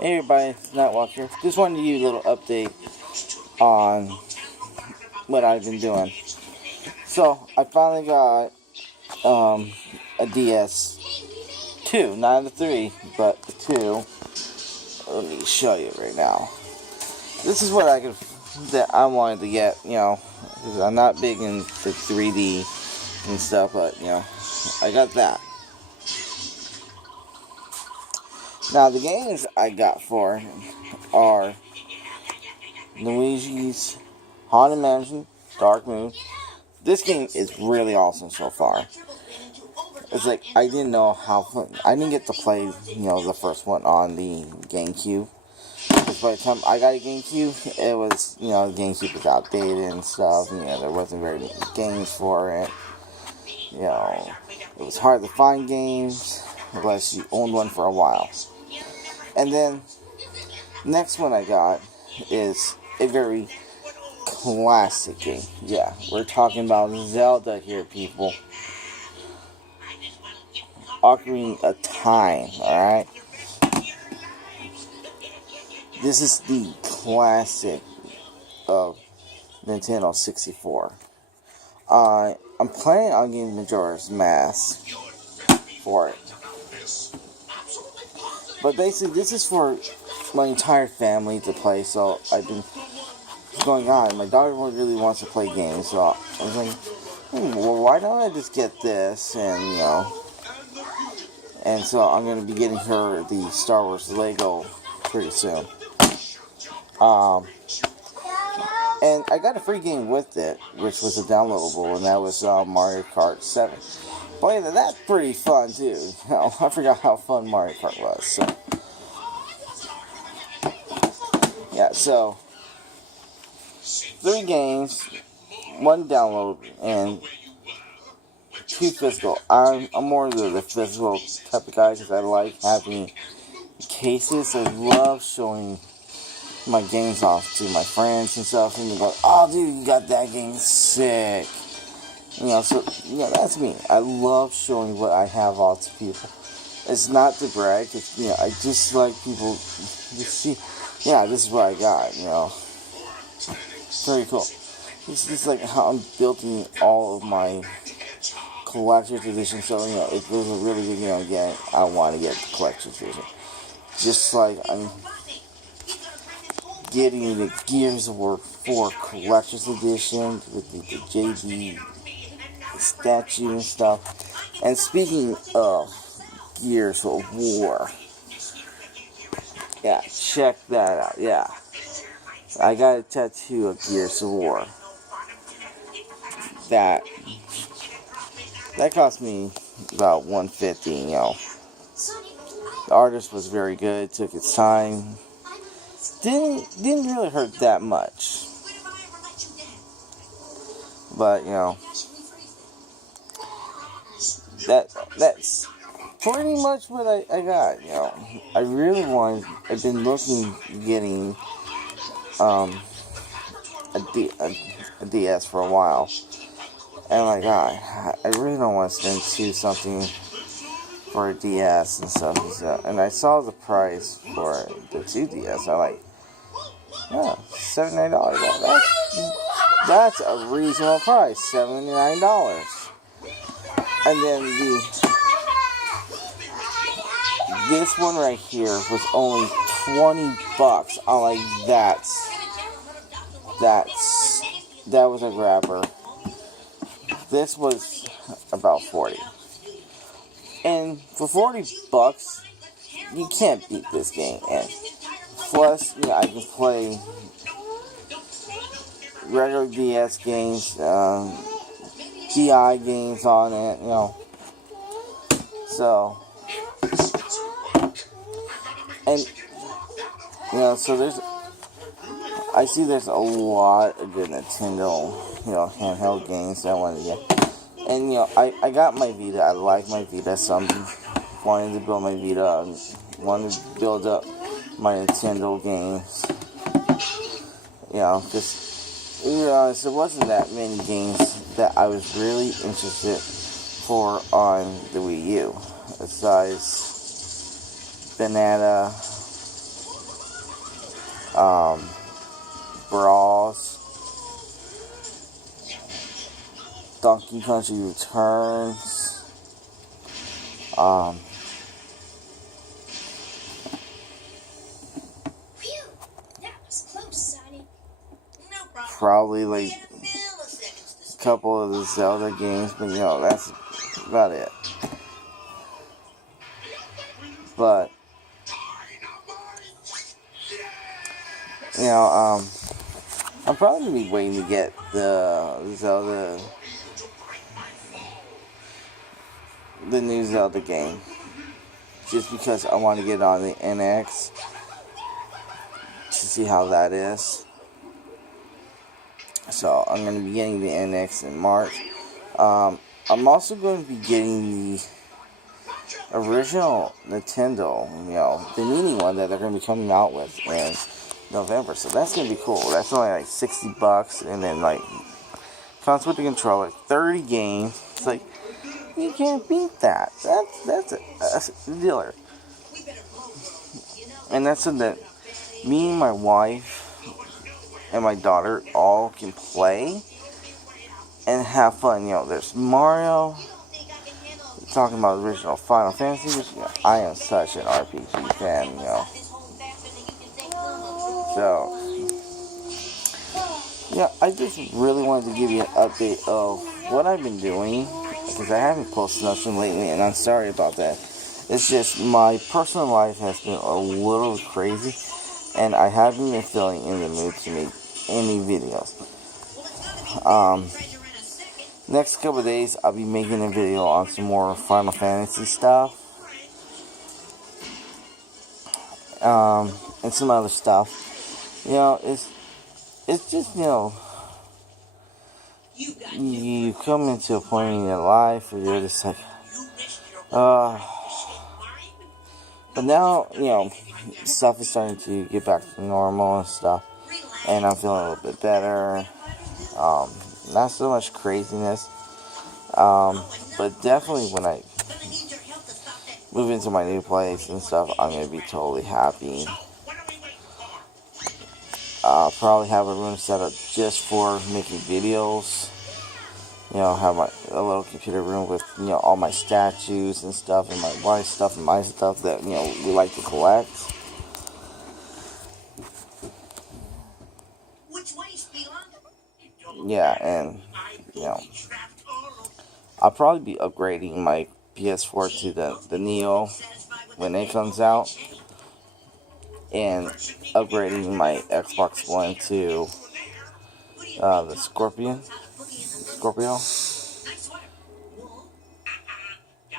Hey everybody, it's Nightwalker. Just wanted to give you a little update on what I've been doing. So, I finally got a DS2, not a 3, but a 2. Let me show you right now. This is what that I wanted to get, because I'm not big into 3D and stuff, but, I got that. Now, the games I got for are Luigi's Haunted Mansion, Dark Moon. This game is really awesome so far. It's like, I didn't know how fun. I didn't get to play, the first one on the GameCube. Because by the time I got a GameCube, it was, the GameCube was outdated and stuff. There wasn't very many games for it. It was hard to find games unless you owned one for a while. And then, next one I got is a very classic game. Yeah, we're talking about Zelda here, people. Ocarina of Time, alright? This is the classic of Nintendo 64. I'm planning on getting Majora's Mask for it. But basically, this is for my entire family to play, so I've been going on. My daughter really wants to play games, so I was like, well, why don't I just get this, and so I'm going to be getting her the Star Wars Lego pretty soon. And I got a free game with it, which was a downloadable, and that was Mario Kart 7. Boy, that's pretty fun, too. I forgot how fun Mario Kart was, so. Yeah, so 3 games, 1 download, and 2 physical. I'm more of the physical type of guy because I like having cases. I love showing my games off to my friends and stuff, and they go, "Oh, dude, you got that game, sick." So that's me. I love showing what I have off to people. It's not to brag. It's I just like people to see. Yeah, this is what I got. Very cool. It's just like how I'm building all of my collector's edition. So if there's a really good game, I want to get the collector's edition. Just like I'm getting the Gears of War 4 collector's edition with the JB statue and stuff. And speaking of Gears of War, yeah, check that out. Yeah, I got a tattoo of Gears of War. That cost me about $150. The artist was very good. Took its time. Didn't really hurt that much. But that's pretty much what I got. I really want. I've been looking getting a DS for a while, and my God, I really don't want to spend something for a DS and stuff. And I saw the price for the 2DS. I'm like, yeah, $79. That's a reasonable price, $79. And then this one right here was only $20. I'm like, that was a grabber. This was about $40. And for $40, you can't beat this game. And plus, I can play regular DS games, DI games on it, So, and, so I see there's a lot of good Nintendo, handheld games that I want to get. And, I got my Vita. I like my Vita, so I'm wanting to build my Vita. I wanted to build up my Nintendo games. Because, there wasn't that many games that I was really interested for on the Wii U. Besides Banana, Brawls, Donkey Country Returns, probably like a couple of the Zelda games, but that's about it. But I'm probably gonna be waiting to get the Zelda, the new Zelda game, just because I want to get on the NX to see how that is. So I'm going to be getting the NX in March. I'm also going to be getting the original Nintendo, the mini one that they're going to be coming out with in November. So that's going to be cool. That's only like $60, and then like comes with the controller, 30 games. It's like, you can't beat that. That's a dealer. And that's something that me and my wife and my daughter all can play and have fun. There's Mario. We're talking about the original Final Fantasy, which I am such an RPG fan. So I just really wanted to give you an update of what I've been doing, because I haven't posted nothing lately, and I'm sorry about that. It's just my personal life has been a little crazy, and I haven't been feeling in the mood to make any videos. Next couple of days, I'll be making a video on some more Final Fantasy stuff, and some other stuff. It's just you come into a point in your life where you're just like, but now, stuff is starting to get back to normal and stuff, and I'm feeling a little bit better. Not so much craziness, but definitely when I move into my new place and stuff, I'm going to be totally happy. I'll probably have a room set up just for making videos. Have a little computer room with, all my statues and stuff, and my wife's stuff and my stuff that, we like to collect. Yeah, and, I'll probably be upgrading my PS4 to the Neo when it comes out, and upgrading my Xbox One to the Scorpio,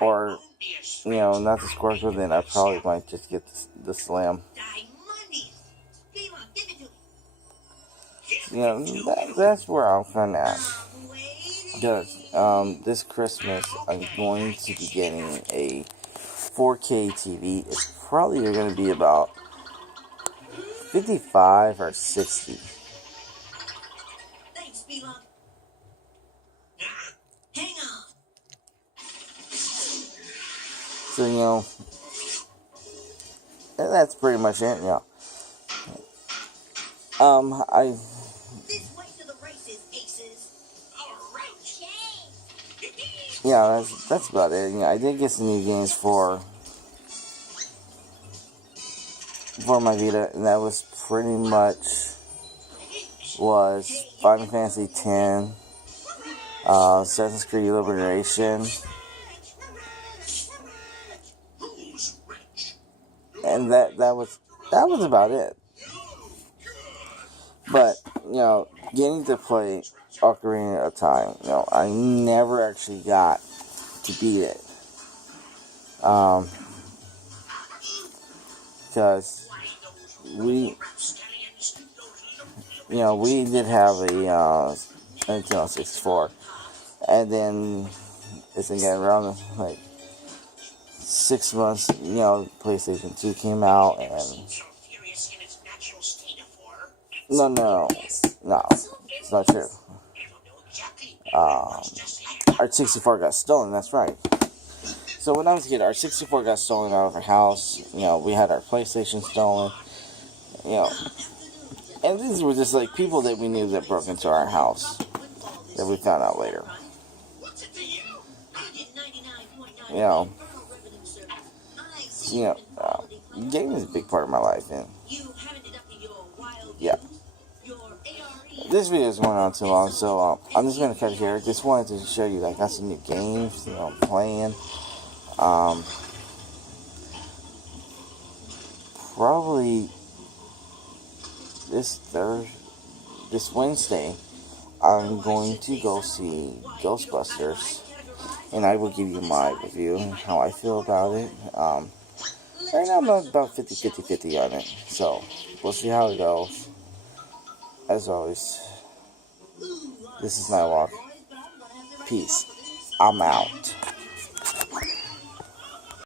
or not the Scorpio. Then I probably might just get the Slim. That's where I'm kind of at. Because this Christmas I'm going to be getting a 4K TV. It's probably going to be about $55 or $60. So that's pretty much it. That's about it. I did get some new games for my Vita, and that was pretty much Final Fantasy X, Assassin's Creed Liberation, and that was about it. But getting to play Ocarina of Time, I never actually got to beat it, because we did have a Nintendo 64, and then it's again around like 6 months, PlayStation 2 came out, and no, it's not true. Our 64 got stolen, that's right. So when I was a kid, our 64 got stolen out of our house. We had our PlayStation stolen. And these were just like people that we knew that broke into our house that we found out later. You know, gaming is a big part of my life, and yeah. This video is going on too long, so I'm just going to cut it here. Just wanted to show you that I got some new games, I'm playing. Probably this Wednesday, I'm going to go see Ghostbusters, and I will give you my review and how I feel about it. Right now I'm about 50 on it, so we'll see how it goes. As always, this is Nightwalk. Peace. I'm out.